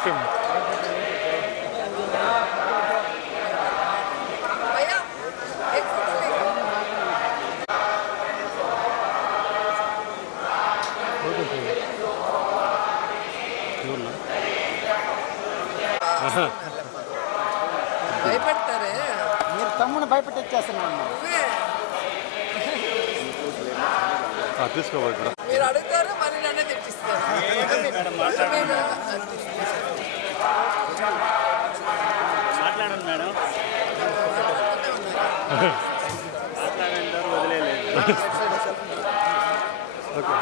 Okay భయపడతారే మీరు తమ్ముని భయపెట్టిచ్చేస్తున్నాను. తీసుకోవాలి ఇక్కడ మీరు అడుగుతారు మళ్ళీ నన్నే తెచ్చిస్తారు. మాట్లాడండి మేడం, మాట్లాడంటారు వదిలేదు. ఓకే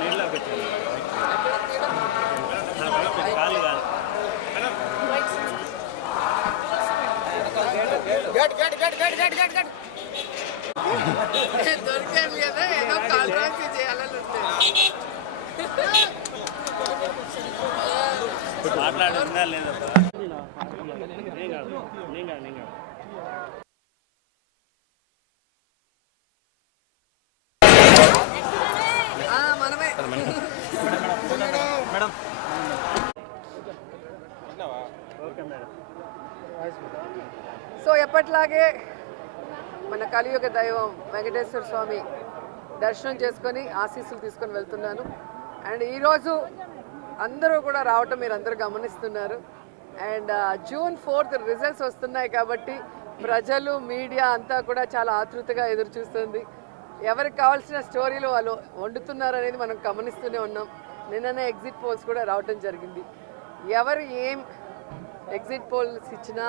నీళ్ళ పెట్టండి, కాలు కాదు. దొరికాను కదా ఏదో కాంట్రాక్ట్ చేయాలని ఉంటుంది. మాట్లాడుతుందా లేదా? నేను కాదు. మనమే మేడం ఓకే మేడం. సో ఎప్పట్లాగే మన కలియుగ దైవం వెంకటేశ్వర స్వామి దర్శనం చేసుకొని ఆశీస్సులు తీసుకొని వెళ్తున్నాను. అండ్ ఈరోజు అందరూ కూడా రావటం మీరు అందరూ గమనిస్తున్నారు. అండ్ June 4th రిజల్ట్స్ వస్తున్నాయి కాబట్టి ప్రజలు మీడియా అంతా కూడా చాలా ఆతృతగా ఎదురు చూస్తుంది. ఎవరికి కావాల్సిన స్టోరీలు వాళ్ళు వండుతున్నారు అనేది మనం గమనిస్తూనే ఉన్నాం. నిన్ననే ఎగ్జిట్ పోల్స్ కూడా రావటం జరిగింది. ఎవరు ఏం ఎగ్జిట్ పోల్స్ ఇచ్చినా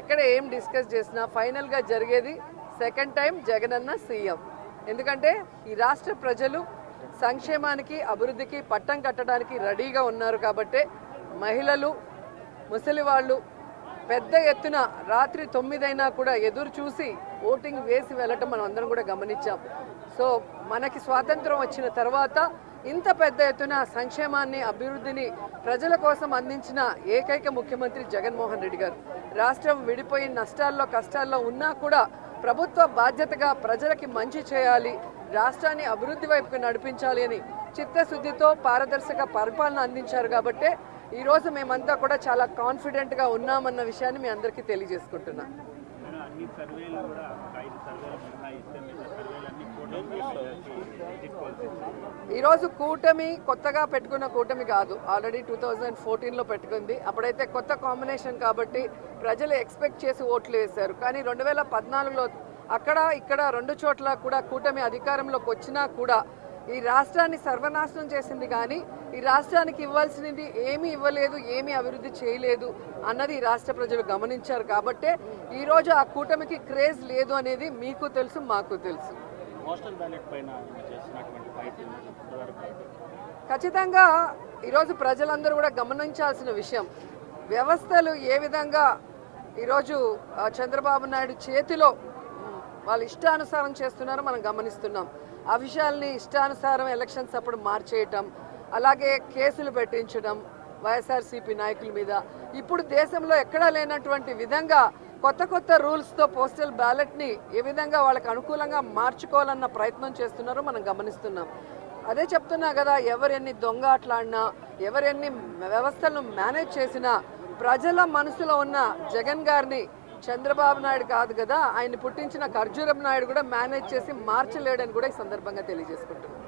ఎక్కడ ఏం డిస్కస్ చేసినా ఫైనల్గా జరిగేది సెకండ్ టైం జగనన్న సీఎం. ఎందుకంటే ఈ రాష్ట్ర ప్రజలు సంక్షేమానికి అభివృద్ధికి పట్టం కట్టడానికి రెడీగా ఉన్నారు కాబట్టి మహిళలు ముసలి వాళ్ళు పెద్ద ఎత్తున రాత్రి 9 అయినా కూడా ఎదురు చూసి ఓటింగ్ వేసి వెళ్ళటం మనం అందరం కూడా గమనించాం. సో మనకి స్వాతంత్రం వచ్చిన తర్వాత ఇంత పెద్ద ఎత్తున సంక్షేమాన్ని అభివృద్ధిని ప్రజల కోసం అందించిన ఏకైక ముఖ్యమంత్రి జగన్మోహన్ రెడ్డి గారు. రాష్ట్రం విడిపోయి నష్టాల్లో కష్టాల్లో ఉన్నా కూడా ప్రభుత్వ బాధ్యతగా ప్రజలకి మంచి చేయాలి, రాష్ట్రాన్ని అభివృద్ధి వైపుకు నడిపించాలి అని చిత్తశుద్ధితో పారదర్శక పరిపాలన అందించారు. కాబట్టి ఈరోజు మేమంతా కూడా చాలా కాన్ఫిడెంట్గా ఉన్నామన్న విషయాన్ని మీ అందరికీ తెలియజేసుకుంటున్నాం. ఈరోజు కూటమి కొత్తగా పెట్టుకున్న కూటమి కాదు, ఆల్రెడీ 2014లో పెట్టుకుంది. అప్పుడైతే కొత్త కాంబినేషన్ కాబట్టి ప్రజలు ఎక్స్పెక్ట్ చేసి ఓట్లు వేశారు. కానీ 2014లో అక్కడ ఇక్కడ 2 చోట్ల కూడా కూటమి అధికారంలోకి వచ్చినా కూడా ఈ రాష్ట్రాన్ని సర్వనాశనం చేసింది. కానీ ఈ రాష్ట్రానికి ఇవ్వాల్సినది ఏమీ ఇవ్వలేదు, ఏమీ అభివృద్ధి చేయలేదు అన్నది ఈ రాష్ట్ర ప్రజలు గమనించారు. కాబట్టే ఈరోజు ఆ కూటమికి క్రేజ్ లేదు అనేది మీకు తెలుసు, మాకు తెలుసు. ఖచ్చితంగా ఈరోజు ప్రజలందరూ కూడా గమనించాల్సిన విషయం, వ్యవస్థలు ఏ విధంగా ఈరోజు చంద్రబాబు నాయుడు చేతిలో వాళ్ళు ఇష్టానుసారం చేస్తున్నారో మనం గమనిస్తున్నాం. ఆ విషయాల్ని ఇష్టానుసారం ఎలక్షన్స్ అప్పుడు మార్చేయటం, అలాగే కేసులు పెట్టించడం వైఎస్ఆర్సీపీ నాయకుల మీద. ఇప్పుడు దేశంలో ఎక్కడా లేనటువంటి విధంగా కొత్త రూల్స్తో పోస్టల్ బ్యాలెట్ని ఏ విధంగా వాళ్ళకి అనుకూలంగా మార్చుకోవాలన్న ప్రయత్నం చేస్తున్నారో మనం గమనిస్తున్నాం. అదే చెప్తున్నా కదా, ఎవరెన్ని దొంగ ఆటలాడినా, ఎవరెన్ని వ్యవస్థలను మేనేజ్ చేసినా ప్రజల మనసులో ఉన్న జగన్ గారిని చంద్రబాబు నాయుడు కాదు కదా, ఆయన పుట్టించిన ఖర్జూరం నాయుడు కూడా మేనేజ్ చేసి మార్చలేడని కూడా ఈ సందర్భంగా తెలియజేసుకుంటున్నాం.